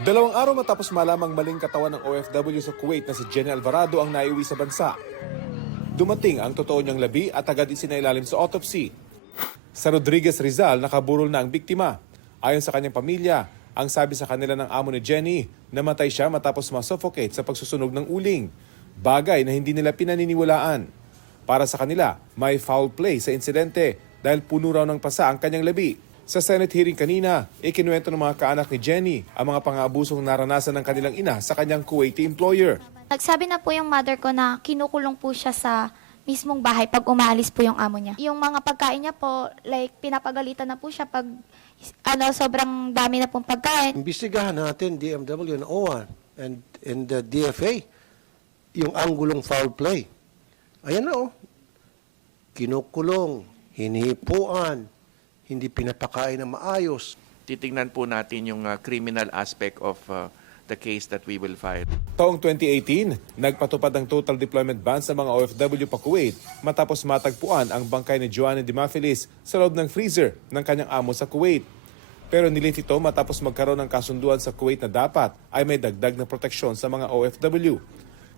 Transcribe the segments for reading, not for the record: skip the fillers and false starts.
2 araw matapos malamang maling katawan ng OFW sa Kuwait na si Jenny Alvarado ang naiuwi sa bansa. Dumating ang totoo niyang labi at agad isinailalim sa autopsy. Sa Rodriguez Rizal, nakaburol na ang biktima. Ayon sa kanyang pamilya, ang sabi sa kanila ng amo ni Jenny, namatay siya matapos masuffocate sa pagsusunog ng uling. Bagay na hindi nila pinaniniwalaan. Para sa kanila, may foul play sa insidente dahil puno raw ng pasa ang kanyang labi. Sa Senate hearing kanina, ikinuwento ng mga kaanak ni Jenny ang mga pang-aabusong naranasan ng kanilang ina sa kanyang Kuwaiti employer. Nagsabi na po yung mother ko na kinukulong po siya sa mismong bahay pag umaalis po yung amo niya. Yung mga pagkain niya po, like pinapagalitan na po siya pag sobrang dami na pong pagkain. Imbestigahan natin DMW and OWA and the DFA yung anggulong foul play. Ayan na kinukulong, hinihipuan, hindi pinapakain na maayos. Titingnan po natin yung criminal aspect of the case that we will file. Taong 2018, nagpatupad ng total deployment ban sa mga OFW pa Kuwait matapos matagpuan ang bangkay ni Joanny Dimafilis sa loob ng freezer ng kanyang amo sa Kuwait. Pero nilift ito matapos magkaroon ng kasunduan sa Kuwait na dapat ay may dagdag na proteksyon sa mga OFW.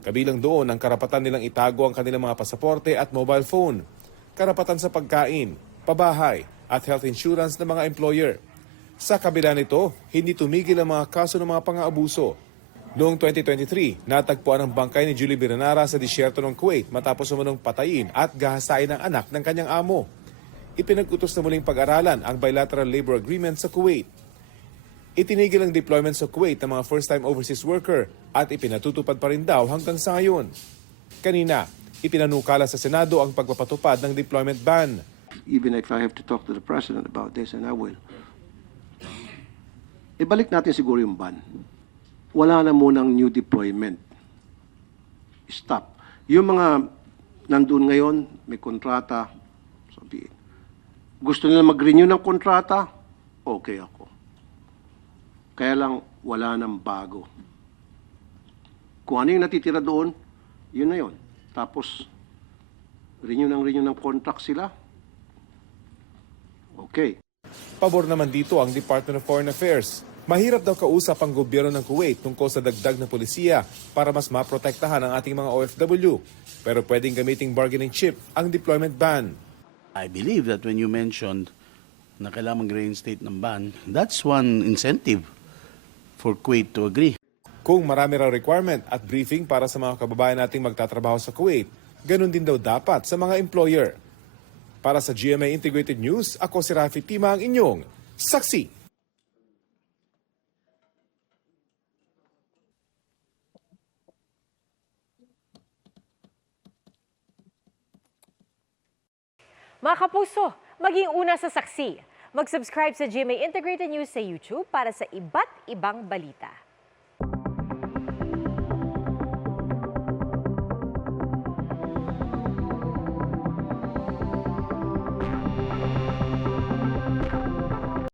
Kabilang doon ang karapatan nilang itago ang kanilang mga pasaporte at mobile phone, karapatan sa pagkain, pabahay, at health insurance ng mga employer. Sa kabila nito, hindi tumigil ang mga kaso ng mga pang-aabuso. Noong 2023, natagpuan ang bangkay ni Julie Biranara sa disyerto ng Kuwait matapos umunong patayin at gahasain ang anak ng kanyang amo. Ipinag-utos na muling pag-aralan ang bilateral labor agreement sa Kuwait. Itinigil ang deployment sa Kuwait ng mga first-time overseas worker at ipinatutupad pa rin daw hanggang sa ngayon. Kanina, ipinanukala sa Senado ang pagpapatupad ng deployment ban. Even if I have to talk to the President about this, and I will, ibalik natin siguro yung ban. Wala na munang new deployment. Stop. Yung mga nandun ngayon, may kontrata, sabihin, gusto nila mag-renew ng kontrata, okay ako. Kaya lang, wala nang bago. Kung ano yung natitira doon, yun na yun. Tapos, renew ng contract sila, okay. Pabor naman dito ang Department of Foreign Affairs. Mahirap daw kausap ang gobyerno ng Kuwait tungkol sa dagdag na polisiya para mas maprotektahan ang ating mga OFW. Pero pwedeng gamiting bargaining chip ang deployment ban. I believe that when you mentioned na kailangan mag-reinstate ng ban, that's one incentive for Kuwait to agree. Kung marami raw requirement at briefing para sa mga kababayan nating magtatrabaho sa Kuwait, ganun din daw dapat sa mga employer. Para sa GMA Integrated News, ako si Rafi Tima, ang inyong saksi. Mga kapuso, maging una sa saksi. Mag-subscribe sa GMA Integrated News sa YouTube para sa iba't ibang balita.